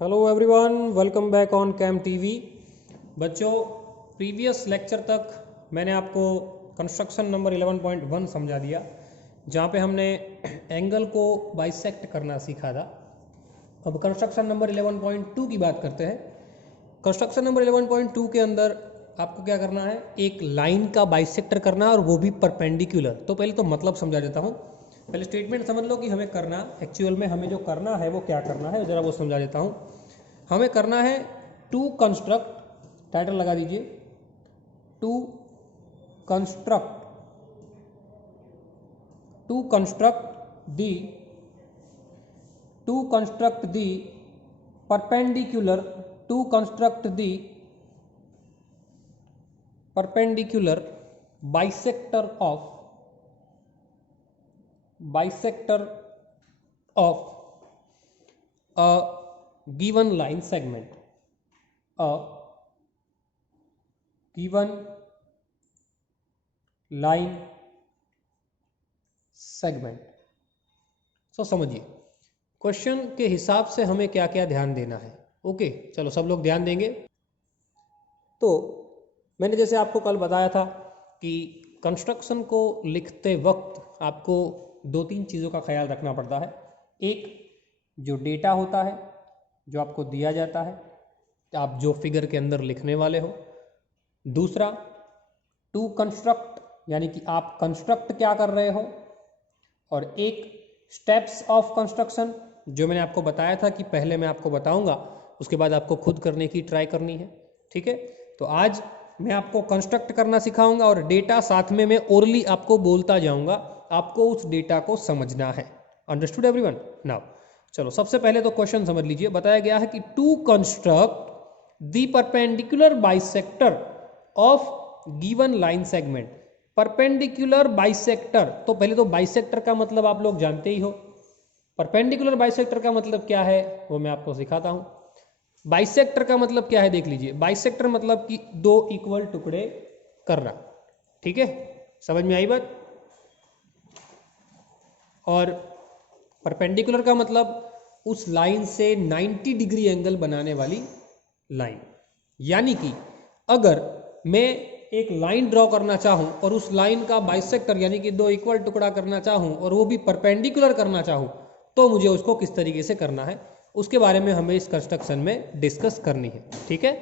Hello everyone, welcome back on cam TV. बच्चों, previous lecture तक मैंने आपको कंस्ट्रक्शन नंबर 11.1 समझा दिया, जहाँ पे हमने एंगल को बाइसेक्ट करना सीखा था। अब कंस्ट्रक्शन नंबर 11.2 की बात करते हैं। कंस्ट्रक्शन नंबर 11.2 के अंदर आपको क्या करना है, एक लाइन का बाइसेक्टर करना है, और वो भी परपेंडिकुलर। तो पहले तो मतलब समझा देता हूँ, पहले स्टेटमेंट समझ लो कि हमें करना, एक्चुअल में हमें जो करना है वो क्या करना है, ज़रा वो समझा देता हूँ। हमें करना है टू कंस्ट्रक्ट, टाइटल लगा दीजिए, to construct the perpendicular bisector of a given line segment, so समझिए क्वेश्चन के हिसाब से हमें क्या क्या ध्यान देना है। ओके, चलो सब लोग ध्यान देंगे। तो मैंने जैसे आपको कल बताया था कि कंस्ट्रक्शन को लिखते वक्त आपको दो तीन चीज़ों का ख्याल रखना पड़ता है। एक, जो डेटा होता है जो आपको दिया जाता है, आप जो फिगर के अंदर लिखने वाले हो। दूसरा, टू कंस्ट्रक्ट, यानी कि आप कंस्ट्रक्ट क्या कर रहे हो। और एक, स्टेप्स ऑफ कंस्ट्रक्शन, जो मैंने आपको बताया था कि पहले मैं आपको बताऊंगा, उसके बाद आपको खुद करने की ट्राई करनी है। ठीक है, तो आज मैं आपको कंस्ट्रक्ट करना सिखाऊंगा और डेटा साथ में मैं ओरली आपको बोलता जाऊंगा, आपको उस डेटा को समझना है। Understood everyone? नाउ चलो, सबसे पहले तो क्वेश्चन समझ लीजिए। बताया गया है कि to construct the perpendicular bisector of given line segment. Perpendicular bisector, तो पहले तो बाइसेक्टर का मतलब आप लोग जानते ही हो। परपेंडिकुलर बाइसेक्टर का मतलब क्या है वो मैं आपको सिखाता हूं। बाइसेक्टर का मतलब क्या है देख लीजिए। बाइसेक्टर मतलब कि दो इक्वल टुकड़े करना। ठीक है, समझ में आई बात? और परपेंडिकुलर का मतलब उस लाइन से 90 डिग्री एंगल बनाने वाली लाइन। यानी कि अगर मैं एक लाइन ड्रॉ करना चाहूं और उस लाइन का बाइसेक्टर यानी कि दो इक्वल टुकड़ा करना चाहूं और वो भी परपेंडिकुलर करना चाहूं, तो मुझे उसको किस तरीके से करना है, उसके बारे में हमें इस कंस्ट्रक्शन में डिस्कस करनी है। ठीक है,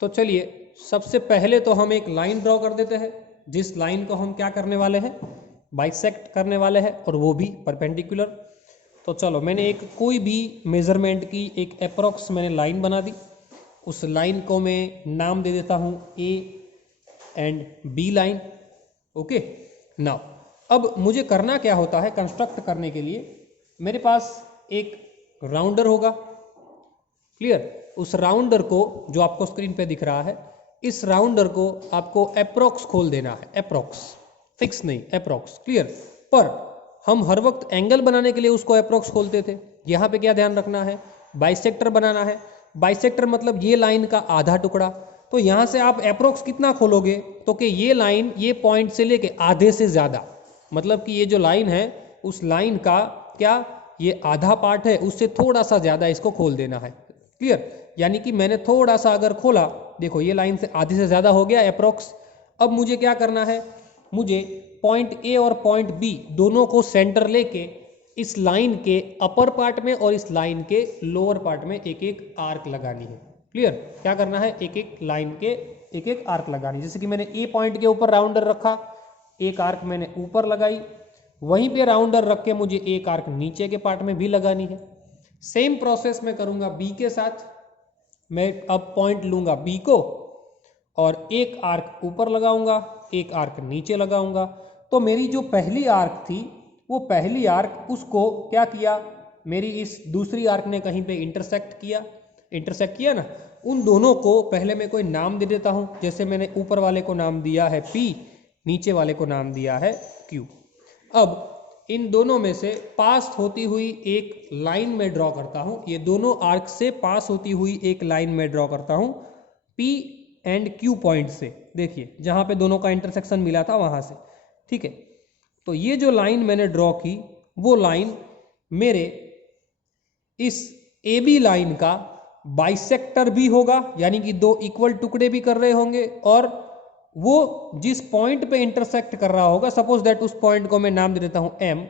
तो चलिए सबसे पहले तो हम एक लाइन ड्रॉ कर देते हैं, जिस लाइन को हम क्या करने वाले हैं, बाइसेक्ट करने वाले हैं, और वो भी परपेंडिकुलर। तो चलो, मैंने एक कोई भी मेजरमेंट की एक अप्रोक्स मैंने लाइन बना दी। उस लाइन को मैं नाम दे देता हूं A and B line. Okay, now अब मुझे करना क्या होता है कंस्ट्रक्ट करने के लिए। मेरे पास एक राउंडर होगा, क्लियर। उस राउंडर को, जो आपको स्क्रीन पे दिख रहा है, इस राउंडर को आपको अप्रोक्स खोल देना है। अप्रोक्स, फिक्स नहीं, अप्रोक्स, क्लियर। पर हम हर वक्त एंगल बनाने के लिए उसको अप्रोक्स खोलते थे। यहां पे क्या ध्यान रखना है, बाइसेक्टर बनाना है। बाइसेक्टर मतलब ये लाइन का आधा टुकड़ा। तो यहां से आप अप्रोक्स कितना खोलोगे, तो कि ये लाइन ये पॉइंट से लेके आधे से ज्यादा, मतलब कि ये जो लाइन है उस लाइन का क्या, ये आधा पार्ट है, उससे थोड़ा सा ज्यादा इसको खोल देना है। क्लियर, यानी कि मैंने थोड़ा सा अगर खोला, देखो ये लाइन से आधे से ज्यादा हो गया अप्रोक्स। अब मुझे क्या करना है, मुझे पॉइंट ए और पॉइंट बी दोनों को सेंटर लेके इस लाइन के अपर पार्ट में और इस लाइन के लोअर पार्ट में एक एक आर्क लगानी है। क्लियर, क्या करना है, एक एक लाइन के एक एक आर्क लगानी। जैसे कि मैंने ए पॉइंट के ऊपर राउंडर रखा, एक आर्क मैंने ऊपर लगाई, वहीं पे राउंडर रख के मुझे एक आर्क नीचे के पार्ट में भी लगानी है। सेम प्रोसेस मैं करूंगा बी के साथ। मैं अब पॉइंट लूंगा बी को और एक आर्क ऊपर लगाऊंगा, एक आर्क नीचे लगाऊंगा। तो मेरी जो पहली आर्क थी, वो पहली आर्क उसको क्या किया, मेरी इस दूसरी आर्क ने कहीं पे इंटरसेक्ट किया ना। उन दोनों को पहले मैं कोई नाम दे देता हूं। जैसे मैंने ऊपर वाले को नाम दिया है P, नीचे वाले को नाम दिया है Q। अब इन दोनों में से पास होती हुई एक लाइन में ड्रॉ करता हूं। ये दोनों आर्क से पास होती हुई एक लाइन में ड्रॉ करता हूं P एंड Q पॉइंट से। देखिए जहां पे दोनों का इंटरसेक्शन मिला था वहां से। ठीक है, तो ये जो लाइन मैंने ड्रॉ की, वो लाइन मेरे इस AB लाइन का बाइसेक्टर भी होगा, यानी कि दो इक्वल टुकड़े भी कर रहे होंगे, और वो जिस पॉइंट पे इंटरसेक्ट कर रहा होगा, सपोज दैट उस पॉइंट को मैं नाम दे देता हूं M,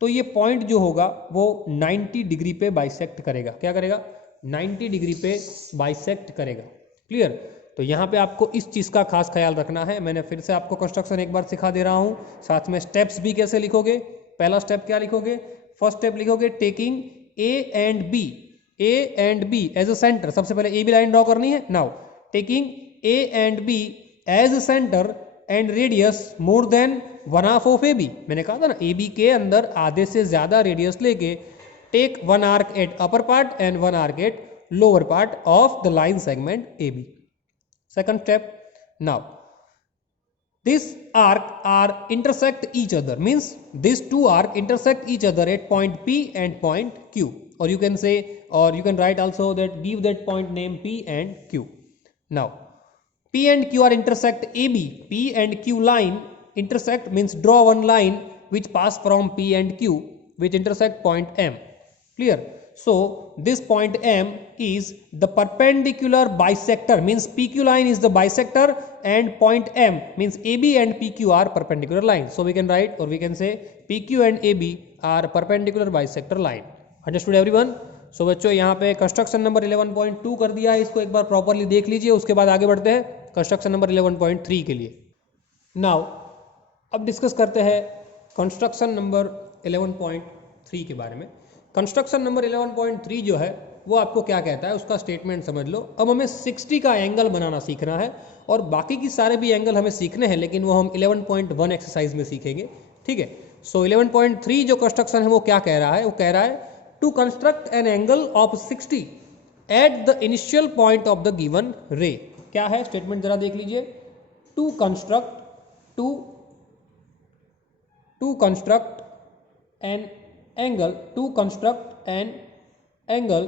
तो ये पॉइंट जो होगा वो 90 डिग्री पे बाइसेक्ट करेगा। क्या करेगा? 90 डिग्री पे बाइसेक्ट करेगा। क्लियर? तो यहाँ पे आपको इस चीज़ का खास ख्याल रखना है। मैंने फिर से आपको कंस्ट्रक्शन एक बार सिखा दे रहा हूँ, साथ में स्टेप्स भी कैसे लिखोगे। पहला स्टेप क्या लिखोगे? फर्स्ट स्टेप लिखोगे taking A and B as a centre. सबसे पहले ए बी लाइन ड्रॉ करनी है। Now taking A and B as a centre and radius more than 1/2 of A B. मैंने कहा था ना, ए बी के अंदर आधे से ज्यादा रेडियस लेके take 1 arc at upper part and 1 arc at lower part of the line segment A B. Second step, now this arc are intersect each other, means these two arc intersect each other at point P and point Q, or you can say, or you can write also that give that point name P and Q. Now P and Q are intersect AB. P and Q line intersect means draw one line which pass from P and Q which intersect point M. Clear? So this point M is the perpendicular bisector, means PQ line is the bisector and point M means AB and PQ are perpendicular line. So we can write, or we can say PQ and AB are perpendicular bisector line. Understood everyone? So बच्चों यहाँ पे construction number 11.2 कर दिया है, इसको एक बार properly देख लीजिए, उसके बाद आगे बढ़ते हैं कंस्ट्रक्शन नंबर 11.3 के लिए। नाउ अब डिस्कस करते हैं कंस्ट्रक्शन नंबर 11.3 के बारे में। कंस्ट्रक्शन नंबर 11.3 जो है वो आपको क्या कहता है, उसका स्टेटमेंट समझ लो। अब हमें 60 का एंगल बनाना सीखना है, और बाकी की सारे भी एंगल हमें सीखने हैं, लेकिन वो हम 11.1 एक्सरसाइज में सीखेंगे। ठीक है? सो 11.3 जो कंस्ट्रक्शन है वो क्या कह रहा है? वो कह रहा है to construct an angle of 60 at the initial point of the given ray. क्या है स्टेटमेंट, जरा देख लीजिए। To construct an angle to construct an angle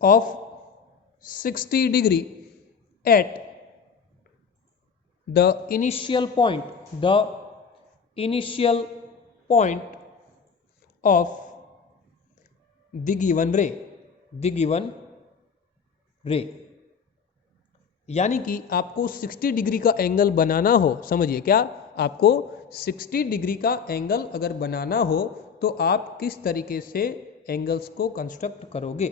of 60 degree at the initial point of the given ray। यानी कि आपको 60 degree का angle बनाना हो, समझिए क्या, आपको 60 डिग्री का एंगल अगर बनाना हो तो आप किस तरीके से एंगल्स को कंस्ट्रक्ट करोगे।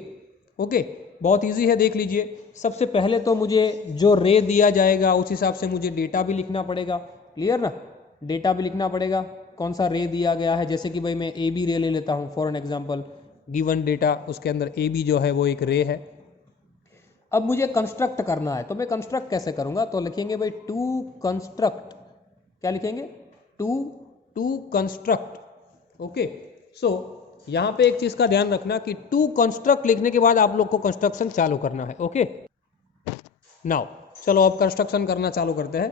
ओके, बहुत इजी है, देख लीजिए। सबसे पहले तो मुझे जो रे दिया जाएगा उस हिसाब से मुझे डेटा भी लिखना पड़ेगा। क्लियर ना? डेटा भी लिखना पड़ेगा, कौन सा रे दिया गया है। जैसे कि भाई मैं ए बी रे ले लेता हूँ for an example, given data, उसके अंदर ए बी जो है वो एक रे है। अब मुझे कंस्ट्रक्ट करना है, तो मैं कंस्ट्रक्ट कैसे करूंगा? तो लिखेंगे भाई टू कंस्ट्रक्ट। क्या लिखेंगे? To construct. ओके, सो यहां पे एक चीज का ध्यान रखना कि टू कंस्ट्रक्ट लिखने के बाद आप लोग को कंस्ट्रक्शन चालू करना है। ओके, नाउ चलो अब कंस्ट्रक्शन करना चालू करते हैं।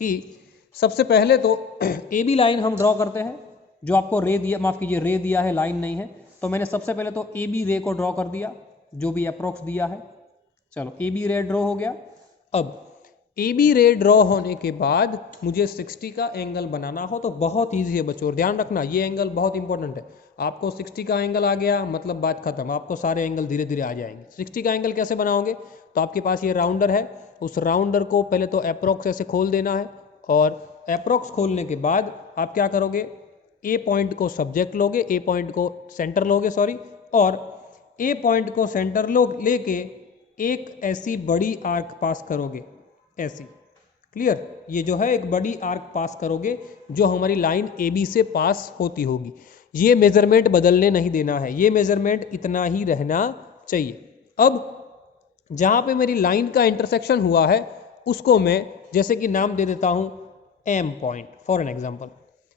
कि सबसे पहले तो ए बी लाइन हम ड्रॉ करते हैं, जो आपको रे दिया, माफ कीजिए रे दिया है, लाइन नहीं है। तो मैंने सबसे पहले तो ए बी रे को ड्रॉ कर दिया, जो भी अप्रोक्स दिया है। चलो ए बी रे ड्रॉ हो गया। अब ए बी रे ड्रॉ होने के बाद मुझे 60 का एंगल बनाना हो तो बहुत इजी है बच्चों, और ध्यान रखना ये एंगल बहुत इंपॉर्टेंट है। आपको 60 का एंगल आ गया मतलब बात खत्म, आपको सारे एंगल धीरे धीरे आ जाएंगे। 60 का एंगल कैसे बनाओगे? तो आपके पास ये राउंडर है, उस राउंडर को पहले तो अप्रोक्स ऐसे खोल देना है, और अप्रोक्स खोलने के बाद आप क्या करोगे? ए पॉइंट को सब्जेक्ट लोगे, ए पॉइंट को सेंटर लोगे, सॉरी, और ए पॉइंट को सेंटर लेके एक ऐसी बड़ी आर्क पास करोगे, ऐसी। क्लियर? ये जो है एक बड़ी आर्क पास करोगे जो हमारी लाइन ए बी से पास होती होगी। ये मेजरमेंट बदलने नहीं देना है, ये मेजरमेंट इतना ही रहना चाहिए। अब जहां पे मेरी लाइन का इंटरसेक्शन हुआ है उसको मैं जैसे कि नाम दे देता हूं M point for an example.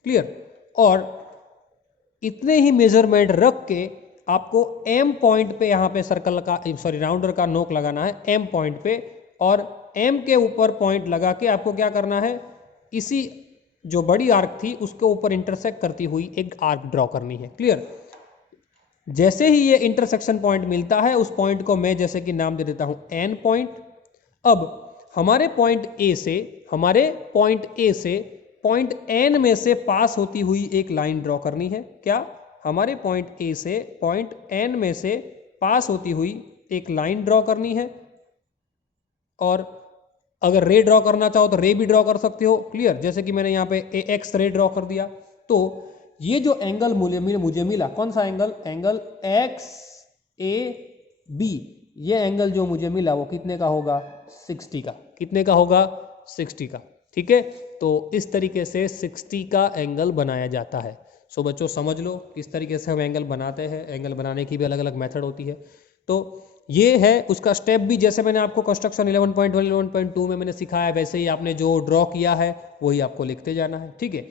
Clear? और इतने ही मेजरमेंट रख के आपको एम पॉइंट पे यहाँ पे सर्कल का, सॉरी राउंडर का नोक लगाना है एम पॉइंट पे, और एम के ऊपर पॉइंट लगा के आपको क्या करना है? इसी जो बड़ी आर्क थी उसके ऊपर इंटरसेक्ट करती हुई एक आर्क ड्रॉ करनी है। क्लियर? जैसे ही ये इंटरसेक्शन पॉइंट मिलता है उस पॉइंट को मैं जैसे कि नाम दे देता हूं एन पॉइंट। अब हमारे पॉइंट ए से पॉइंट एन में से पास होती हुई एक लाइन ड्रॉ करनी है। क्या? हमारे पॉइंट ए से पॉइंट एन में से पास होती हुई एक लाइन ड्रॉ करनी है, और अगर रे ड्रॉ करना चाहो तो रे भी ड्रॉ कर सकते हो। क्लियर? जैसे कि मैंने यहाँ पे ए एक्स रे ड्रॉ कर दिया। तो ये जो एंगल मुझे मिला, कौन सा angle? Angle X A B, ये एंगल जो मुझे मिला वो कितने का होगा? 60 का। कितने का होगा? 60 का। ठीक है, तो इस तरीके से 60 का एंगल बनाया जाता है। सो बच्चों समझ लो किस तरीके से हम एंगल बनाते हैं। एंगल बनाने की भी अलग अलग मेथड होती है। तो ये है उसका स्टेप भी, जैसे मैंने आपको कंस्ट्रक्शन 11.1 11.2 में मैंने सिखाया, वैसे ही आपने जो ड्रॉ किया है वही आपको लिखते जाना है। ठीक है,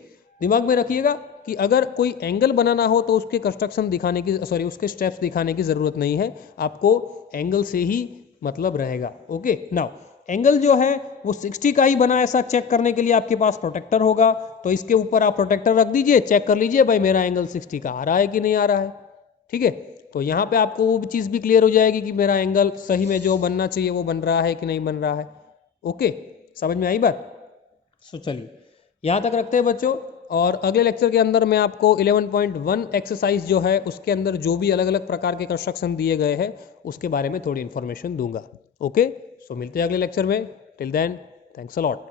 दिमाग में रखिएगा कि अगर कोई एंगल बनाना हो तो उसके कंस्ट्रक्शन दिखाने की, सॉरी उसके स्टेप्स दिखाने की ज़रूरत नहीं है, आपको एंगल से ही मतलब रहेगा। ओके, नाउ एंगल जो है वो 60 का ही बना, ऐसा चेक करने के लिए आपके पास प्रोटेक्टर होगा, तो इसके ऊपर आप प्रोटेक्टर रख दीजिए, चेक कर लीजिए भाई मेरा एंगल 60 का आ रहा है कि नहीं आ रहा है। ठीक है, तो यहाँ पे आपको वो चीज़ भी क्लियर हो जाएगी कि मेरा एंगल सही में जो बनना चाहिए वो बन रहा है कि नहीं बन रहा है। ओके, समझ में आई बात? सो चलिए यहाँ तक रखते हैं बच्चों, और अगले लेक्चर के अंदर मैं आपको 11.1 एक्सरसाइज जो है उसके अंदर जो भी अलग अलग प्रकार के कंस्ट्रक्शन दिए गए हैं उसके बारे में थोड़ी इन्फॉर्मेशन दूंगा। ओके, सो मिलते हैं अगले लेक्चर में। Till then, thanks a lot.